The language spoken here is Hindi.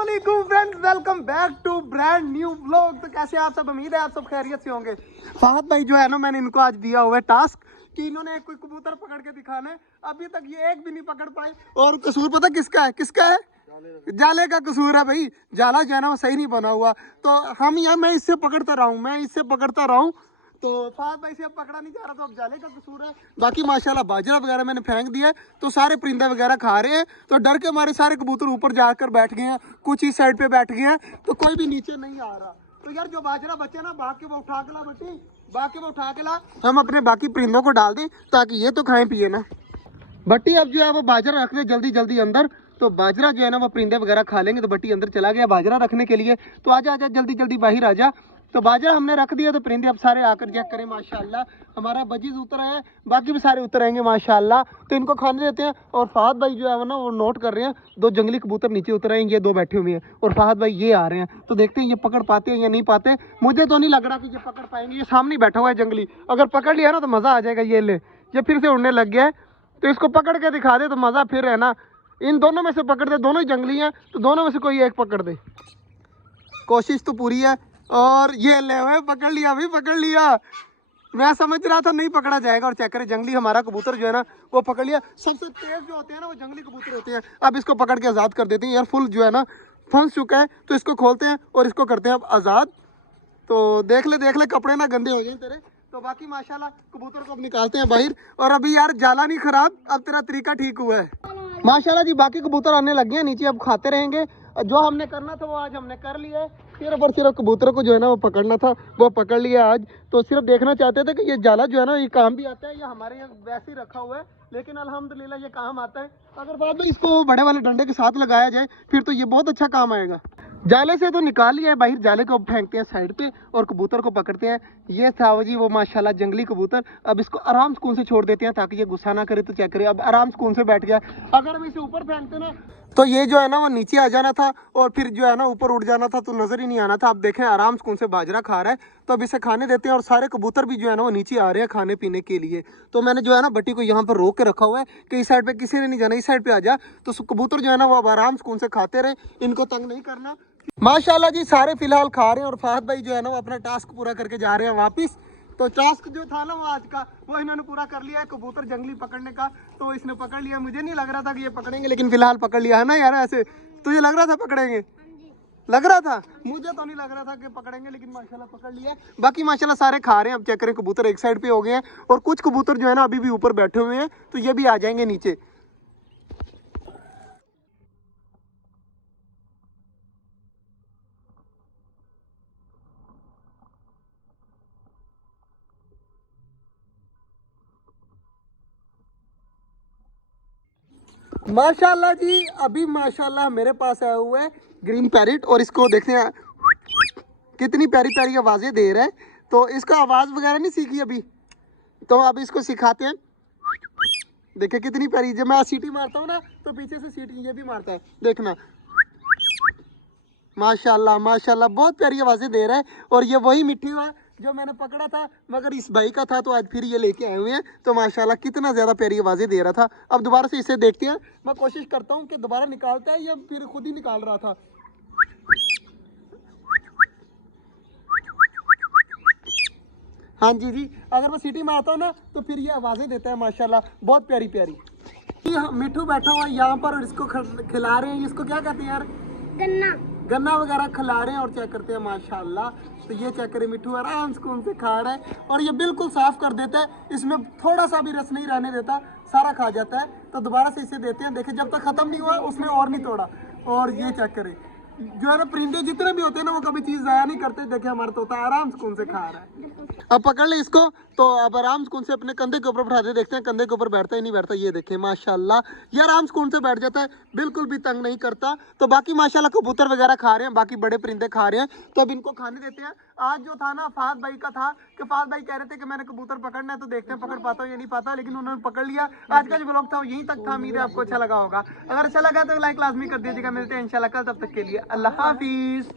अस्सलामुअलैकुम friends, welcome back to brand new vlog. तो कैसे आप सब, उम्मीद है आप सब खैरियत से होंगे। फहद भाई जो है ना, मैंने इनको आज दिया हुआ है टास्क कि इन्होंने कोई कबूतर पकड़ के दिखाना है। अभी तक ये एक भी नहीं पकड़ पाए। और कसूर पता किसका है? किसका है? जाले का कसूर है भाई। जाला जो है ना वो सही नहीं बना हुआ। तो हम यहाँ मैं इससे पकड़ता रहा हूँ तो फहद भाई से अब पकड़ा नहीं जा रहा, तो अब जाले का कसूर है। बाकी माशाल्लाह बाजरा वगैरह मैंने फेंक दिया है, तो सारे परिंदे वगैरह खा रहे हैं। तो डर के हमारे सारे कबूतर ऊपर जाकर बैठ गए हैं, कुछ इस साइड पे बैठ गए हैं, तो कोई भी नीचे नहीं आ रहा। तो यार जो बाजरा बचे ना, भाग के वो उठा के ला बटी, भाग के वो उठा के ला, हम अपने बाकी परिंदों को डाल दें ताकि ये तो खाएं पिए ना। बट्टी अब जो है वो बाजरा रख दे जल्दी जल्दी अंदर, तो बाजरा जो है ना वो परिंदे वगैरह खा लेंगे। तो बट्टी अंदर चला गया बाजरा रखने के लिए, तो आजा आजा जल्दी जल्दी बाहर आजा। तो बाजरा हमने रख दिया, तो परिंदे अब सारे आकर चेक करें। माशाल्लाह हमारा बजीज उतर है, बाकी भी सारे उतर आएंगे माशाल्लाह। तो इनको खाने देते हैं। और फहद भाई जो है ना वो नोट कर रहे हैं, दो जंगली कबूतर नीचे उतर आएंगे, ये दो बैठे हुए हैं और फहद भाई ये आ रहे हैं। तो देखते हैं ये पकड़ पाते हैं या नहीं पाते। मुझे तो नहीं लग रहा कि ये पकड़ पाएंगे। ये सामने बैठा हुआ है जंगली, अगर पकड़ लिया ना तो मज़ा आ जाएगा। ये ले, ये फिर से उड़ने लग गया है, तो इसको पकड़ के दिखा दे तो मज़ा फिर है ना। इन दोनों में से पकड़ दे, दोनों ही जंगली हैं, तो दोनों में से कोई एक पकड़ दे। कोशिश तो पूरी है। और ये ले हुए पकड़ लिया भाई, पकड़ लिया। मैं समझ रहा था नहीं पकड़ा जाएगा, और चेक करें जंगली हमारा कबूतर जो है ना वो पकड़ लिया। सबसे तेज जो होते हैं ना वो जंगली कबूतर होते हैं। अब इसको पकड़ के आज़ाद कर देते हैं। यार फुल जो है ना फंस चुका है, तो इसको खोलते हैं और इसको करते हैं अब आज़ाद। तो देख ले कपड़े ना गंदे हो जाए तेरे। तो बाकी माशाल्लाह कबूतर को अब निकालते हैं बाहर। और अभी यार जाला नहीं खराब, अब तेरा तरीका ठीक हुआ है माशाल्लाह जी। बाकी कबूतर आने लग गए हैं नीचे, अब खाते रहेंगे। जो हमने करना था वो आज हमने कर लिया है। सिर्फ और सिर्फ कबूतर को जो है ना वो पकड़ना था, वो पकड़ लिया आज। तो सिर्फ देखना चाहते थे कि ये जाला जो है ना ये काम भी आता है या हमारे यहाँ वैसे ही रखा हुआ है, लेकिन अल्हम्दुलिल्लाह ये काम आता है। अगर बाद में इसको बड़े वाले डंडे के साथ लगाया जाए फिर तो ये बहुत अच्छा काम आएगा। जाले से तो निकाल लिया है बाहर, जाले को फेंकते हैं साइड पे और कबूतर को पकड़ते हैं। ये था वो जी वो माशाल्लाह जंगली कबूतर। अब इसको आराम सुकून से छोड़ देते हैं ताकि ये गुस्सा ना करे। तो चेक करिए अब आराम सुकून से बैठ गया। अगर हम इसे ऊपर फेंकते ना तो ये जो है ना वो नीचे आ जाना था और फिर जो है ना ऊपर उड़ जाना था, तो नजर ही नहीं आना था। अब देखें आराम सुकून से बाजरा खा रहा है, तो अब इसे खाने देते हैं। और सारे कबूतर भी जो है ना वो नीचे आ रहे हैं खाने पीने के लिए। तो मैंने जो है ना बट्टी को यहाँ पर रोक के रखा हुआ है कि इस साइड पे किसी ने नहीं जाना, इस साइड पे आ जा। तो कबूतर जो है ना वो अब आराम सुकून से खाते रहे, इनको तंग नहीं करना। माशाल्लाह जी सारे फिलहाल खा रहे हैं। और फहद भाई जो है ना वो अपना टास्क पूरा करके जा रहे हैं वापिस। तो टास्क जो था ना वो आज का वो इन्होंने पूरा कर लिया है, कबूतर जंगली पकड़ने का। तो इसने पकड़ लिया। मुझे नहीं लग रहा था कि ये पकड़ेंगे, लेकिन फिलहाल पकड़ लिया है ना यार। ऐसे तुझे लग रहा था पकड़ेंगे? लग रहा था, मुझे तो नहीं लग रहा था कि पकड़ेंगे, लेकिन माशाल्लाह पकड़ लिया। बाकी माशाल्लाह सारे खा रहे हैं। अब चेक करें कबूतर एक साइड पे हो गए हैं और कुछ कबूतर जो है ना अभी भी ऊपर बैठे हुए हैं, तो ये भी आ जाएंगे नीचे। माशाल्लाह जी अभी माशाल्लाह मेरे पास आया हुआ है ग्रीन पैरेट, और इसको देखते हैं कितनी प्यारी प्यारी आवाज़ें दे रहा है। तो इसको आवाज़ वगैरह नहीं सीखी अभी, तो अब इसको सिखाते हैं। देखिए कितनी प्यारी, जब मैं सीटी मारता हूँ ना तो पीछे से सीटी ये भी मारता है, देखना। माशाल्लाह माशाल्लाह बहुत प्यारी आवाज़ें दे रहा है। और ये वही मिट्टी हुआ जो मैंने पकड़ा था, मगर इस भाई का था, तो आज फिर ये लेके आए हुए हैं। तो माशाल्लाह कितना ज़्यादा प्यारी आवाज़ें दे रहा था। अब दोबारा से इसे देखते हैं। मैं कोशिश करता हूँ कि दोबारा निकालता है या फिर खुद ही निकाल रहा था। हाँ जी जी, अगर मैं सीटी मारता हूँ ना तो फिर ये आवाज़ें देता है माशाल्लाह बहुत प्यारी प्यारी। मिठू बैठा हुआ है यहाँ पर और इसको खिला रहे हैं। इसको क्या कहते हैं यार? गन्ना। गन्ना वगैरह खिला रहे हैं और चेक करते हैं माशाल्लाह। तो ये चेक करें मिठू आराम सुकून से खा रहा है और ये बिल्कुल साफ कर देता है, इसमें थोड़ा सा भी रस नहीं रहने देता, सारा खा जाता है। तो दोबारा से इसे देते हैं। देखिए जब तक खत्म नहीं हुआ उसने और नहीं तोड़ा। और ये चेक करें जो है ना परिंदे जितने भी होते हैं ना वो कभी चीज़ ज़ाया नहीं करते। देखिए हमारा तोता आराम सुकून से खा रहा है। अब पकड़ ले इसको, तो अब आराम सुकून से अपने कंधे के ऊपर बैठा दे। देखते हैं कंधे के ऊपर बैठता ही नहीं बैठता। ये देखें माशाल्लाह ये आराम सुकून से बैठ जाता है, बिल्कुल भी तंग नहीं करता। तो बाकी माशाल्लाह कबूतर वगैरह खा रहे हैं, बाकी बड़े परिंदे खा रहे हैं। तो अब इनको खाने देते हैं। आज जो था ना फहद भाई का था कि फहद भाई कह रहे थे कि मैंने कबूतर पकड़ना है, तो देखते हैं पकड़ पाता हूँ या नहीं पाता, लेकिन उन्होंने पकड़ लिया। आज का जो ब्लॉग था वो यहीं तक था। उम्मीद है आपको अच्छा लगा होगा। अगर अच्छा लगा तो लाइक लाजमी कर दीजिएगा। मिलते हैं इंशाल्लाह कल, तब तक के लिए अल्लाह हाफिज।